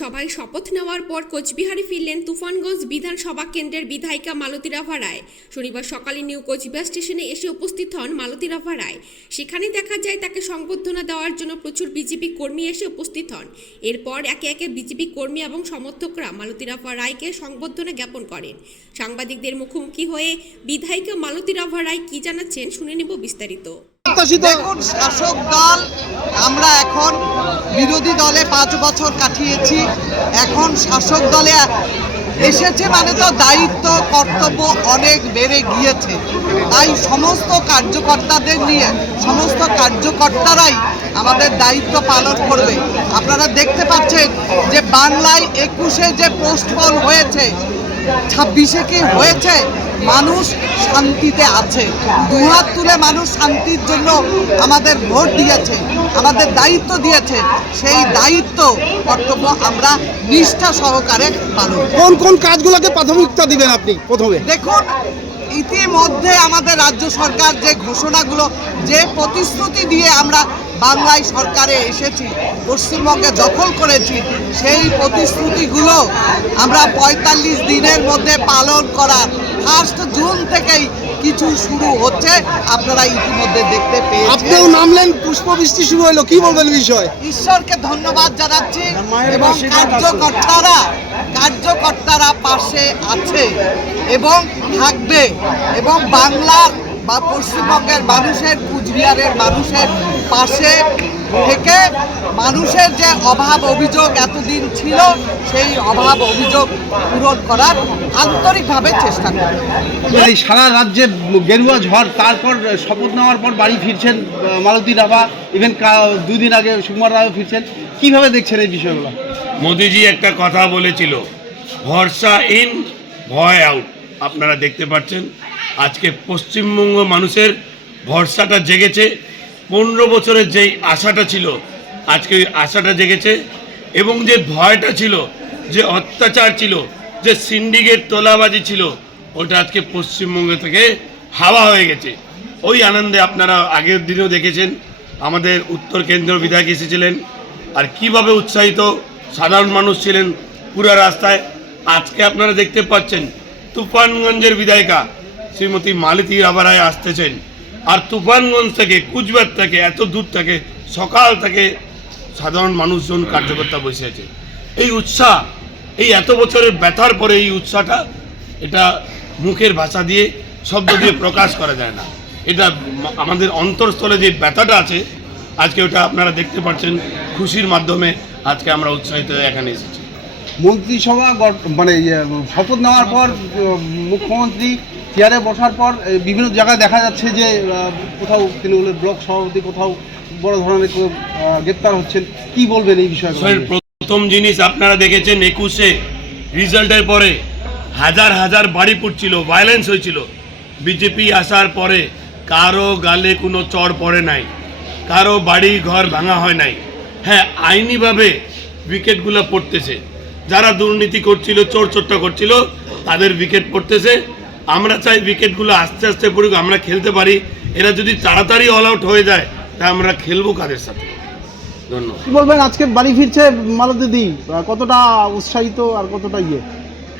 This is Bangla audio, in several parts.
সভায় শপথ নেওয়ার পর কোচবিহারে ফিরলেন তুফানগঞ্জ বিধানসভা কেন্দ্রের বিধায়িকা মালতী রাভা রায়। শনিবার সকালে নিউ কোচবিহার স্টেশনে এসে উপস্থিত হন মালতী রাভা রায়। সেখানে দেখা যায় তাকে সংবর্ধনা দেওয়ার জন্য প্রচুর বিজেপি কর্মী এসে উপস্থিত হন। এরপর একে একে বিজেপি কর্মী এবং সমর্থকরা মালতী রাভা রায়কে সংবর্ধনা জ্ঞাপন করেন। সাংবাদিকদের মুখোমুখি হয়ে বিধায়িকা মালতী রাভা রায় কি জানাচ্ছেন শুনে নেব বিস্তারিত। দেখুন, শাসক দল আমরা এখন বিরোধী দলে 5 বছর কাটিয়েছি, এখন শাসক দলে এসেছে মানে তো দায়িত্ব কর্তব্য অনেক বেড়ে গিয়েছে। তাই সমস্ত কার্যকর্তাদের নিয়ে সমস্ত কার্যকর্তারাই আমাদের দায়িত্ব পালন করবে। আপনারা দেখতে পাচ্ছেন যে বাংলায় 21-এ যে পোস্টপোন হয়েছে, 26-এ কি হয়েছে, মানুষ শান্তিতে আছে। দুহাত তুলে মানুষ শান্তির জন্য আমাদের ভোট দিয়েছে, আমাদের দায়িত্ব দিয়েছে। সেই দায়িত্ব কর্তব্য আমরা নিষ্ঠা সহকারে পালন। কোন কোন কাজগুলোকে প্রাথমিকতা দিবেন আপনি প্রথমে? দেখুন, ইতিমধ্যে আমাদের রাজ্য সরকার যে ঘোষণাগুলো, যে প্রতিশ্রুতি দিয়ে আমরা বাংলায় সরকারে এসেছি, পশ্চিমবঙ্গে দখল করেছি, সেই প্রতিশ্রুতিগুলো আমরা 45 দিনের মধ্যে পালন করার 1 জুন থেকেই কিছু শুরু হচ্ছে। আপনারা ইতিমধ্যে দেখতে পেয়েছেন। আপনিও নামলেন, পুষ্পবৃষ্টি শুরু হলো, কি বলবেন বিষয়? ঈশ্বরকে ধন্যবাদ জানাচ্ছি এবং কার্যকর্তারা পাশে আছে এবং থাকবে এবং বাংলার বা পশ্চিমবঙ্গের মানুষের, কুচবিহারের মানুষের পাশে থেকে মানুষের যে অভাব অভিযোগ এতদিন ছিল, সেই অভাব অভিযোগ পূরণ করার আন্তরিকভাবে চেষ্টা করবে। এই সারা রাজ্যে গেরুয়া ঝড়, তারপর শপথ নেওয়ার পর বাড়ি ফিরছেন মালতী রাভা, ইভেন 2 দিন আগে সুকুমার রায়ও ফিরছেন। কিভাবে দেখছেন এই বিষয়গুলো? মোদিজি একটা কথা বলেছিল, ভরসা ইন ভয় আউট। আপনারা দেখতে পাচ্ছেন আজকে পশ্চিমবঙ্গ মানুষের ভরসাটা জেগেছে। 15 বছরের যেই আশাটা ছিল, আজকে আশাটা জেগেছে এবং যে ভয়টা ছিল, যে অত্যাচার ছিল, যে সিন্ডিকেট তোলাবাজি ছিল, ওটা আজকে পশ্চিমবঙ্গ থেকে হাওয়া হয়ে গেছে। ওই আনন্দে আপনারা আগের দিনেও দেখেছেন আমাদের উত্তর কেন্দ্রীয় বিধায়ক এসেছিলেন, আর কিভাবে উৎসাহিত সাধারণ মানুষ ছিলেন পুরো রাস্তায়। আজকে আপনারা দেখতে পাচ্ছেন তুফানগঞ্জের বিধায়িকা শ্রীমতী মালতী রাভা রায় আসতেছেন, আর তুফানগঞ্জ থেকে, কুচবিহার থেকে, এত দূর থেকে সকাল থেকে সাধারণ মানুষজন, কার্যকর্তা বসে আছে। এই উৎসাহ, এই এত বছরের ব্যথার পরে এই উৎসাহটা, এটা মুখের ভাষা দিয়ে, শব্দ দিয়ে প্রকাশ করা যায় না। এটা আমাদের অন্তরস্থলে যে ব্যথাটা আছে, আজকে ওটা আপনারা দেখতে পাচ্ছেন। খুশির মাধ্যমে আজকে আমরা উৎসাহিত হয়ে এখানে এসেছি। মন্ত্রিসভা মানে শপথ নেওয়ার পর মুখ্যমন্ত্রী চেয়ারে বসার পর বিভিন্ন জায়গায় দেখা যাচ্ছে যে কোথাও তৃণমূলের ব্লক সভাপতি, কোথাও বড় ধরনের গ্রেপ্তার হচ্ছেন। কি বলবেন এই বিষয়ে? প্রথম জিনিস আপনারা দেখেছেন 21-এ রেজাল্টের পরে হাজার হাজার বাড়ি পুড়ছিল, ভায়োলেন্স হয়েছিল। বিজেপি আসার পরে কারো গালে কোনো চড় পড়ে নাই, কারো বাড়ি ঘর ভাঙা হয় নাই। হ্যাঁ, আইনিভাবে উইকেটগুলো পড়তেছে। যারা দুর্নীতি করছিল, চোরচোট্টা করছিল, তাদের উইকেট পড়তেছে। আমরা চাই উইকেটগুলো আস্তে আস্তে পড়ুক, আমরা খেলতে পারি। এরা যদি তাড়াতাড়ি অল আউট হয়ে যায়, তা আমরা খেলবো কাদের সাথে? ধন্যবাদ। কি বলবেন, আজকে বাড়ি ফিরছে মালতী দি, কতটা উৎসাহিত আর কতটা ইয়ে?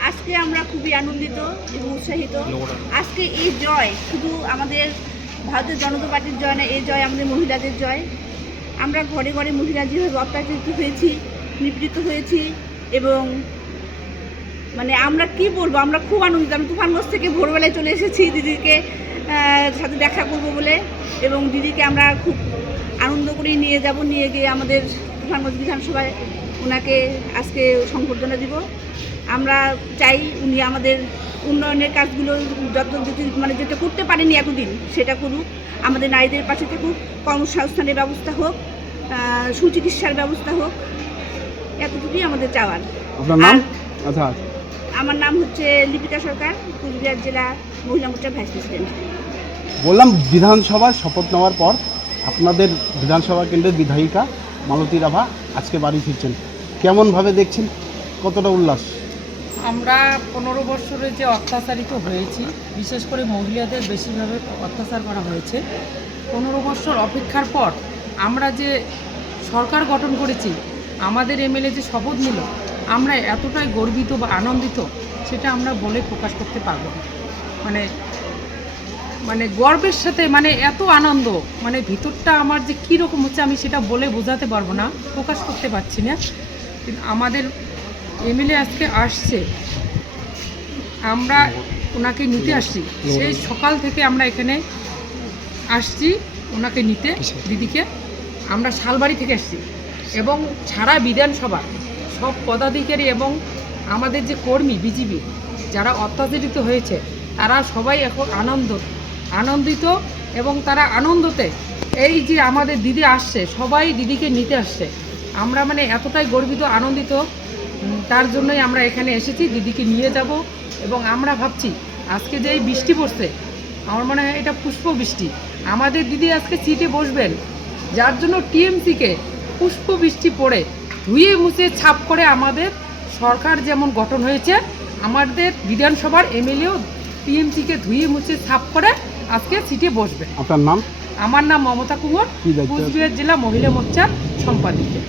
আজকে আমরা খুবই আনন্দিত এবং উৎসাহিত। আজকে এই জয় শুধু আমাদের ভারতীয় জনতা পার্টির জয় না, এই জয় আমাদের মহিলাদের জয়। আমরা ঘরে ঘরে মহিলা যেভাবে অত্যাচারিত হয়েছি, নিপীড়িত হয়েছি, এবং মানে আমরা কি বলবো, আমরা খুব আনন্দিত। আমি তুফানগঞ্জ থেকে ভোরবেলায় চলে এসেছি দিদিকে সাথে দেখা করব বলে, এবং দিদিকে আমরা খুব আনন্দ করে নিয়ে যাব। নিয়ে গিয়ে আমাদের তুফানগঞ্জ বিধানসভায় ওনাকে আজকে সংবর্ধনা দিব। আমরা চাই উনি আমাদের উন্নয়নের কাজগুলো যেটা করতে পারেনি এতদিন, সেটা করুক। আমাদের নারীদের পাশে থাকুক, কর্মসংস্থানের ব্যবস্থা হোক, সুচিকিৎসার ব্যবস্থা হোক, এতটুকুই আমাদের চাওয়ার। আপনার নাম? আচ্ছা, আমার নাম হচ্ছে লিপিকা সরকার, কুচবিহার জেলা মহিলা মোর্চার ভাইস প্রেসিডেন্ট। বললাম, বিধানসভায় শপথ নেওয়ার পর আপনাদের বিধানসভা কেন্দ্রের বিধায়িকা মালতী রাভা আজকে বাড়ি ফিরছেন, কেমনভাবে দেখছেন, কতটা উল্লাস? আমরা 15 বছরে যে অত্যাচারিত হয়েছি, বিশেষ করে মহিলাদের বেশিভাবে অত্যাচার করা হয়েছে। 15 বছর অপেক্ষার পর আমরা যে সরকার গঠন করেছি, আমাদের এমএলএ যে শপথ নিল, আমরা এতটাই গর্বিত বা আনন্দিত, সেটা আমরা বলে প্রকাশ করতে পারবো না। মানে গর্বের সাথে, মানে এত আনন্দ, মানে ভিতরটা আমার যে কীরকম হচ্ছে আমি সেটা বলে বোঝাতে পারবো না, প্রকাশ করতে পারছি না। কিন্তু আমাদের এমএলএ আজকে আসছে, আমরা ওনাকে নিতে আসছি, সেই সকাল থেকে আমরা এখানে আসছি ওনাকে নিতে, দিদিকে। আমরা শালবাড়ি থেকে আসছি এবং সারা বিধানসভা সব পদাধিকারী এবং আমাদের যে কর্মী বিজিবি যারা অত্যাচারিত হয়েছে তারা সবাই এখন আনন্দিত এবং তারা আনন্দতে এই যে আমাদের দিদি আসছে, সবাই দিদিকে নিতে আসছে। আমরা মানে এতটাই গর্বিত আনন্দিত, তার জন্যই আমরা এখানে এসেছি, দিদিকে নিয়ে যাব। এবং আমরা ভাবছি আজকে যে এই বৃষ্টি পড়ছে, আমার মনে হয় এটা পুষ্প বৃষ্টি। আমাদের দিদি আজকে সিটে বসবেন, যার জন্য টিএমসিকে পুষ্প বৃষ্টি পড়ে ধুয়ে মুছে ছাপ করে আমাদের সরকার যেমন গঠন হয়েছে, আমাদের বিধানসভার এমএলএও টিএমসিকে ধুয়ে মুছে ছাপ করে আজকে সিটে বসবে। আপনার নাম? আমার নাম মমতা কুমার, কি দায়িত্বে আছেন? কুচবিহার জেলা মহিলা মোর্চার সম্পাদিকা।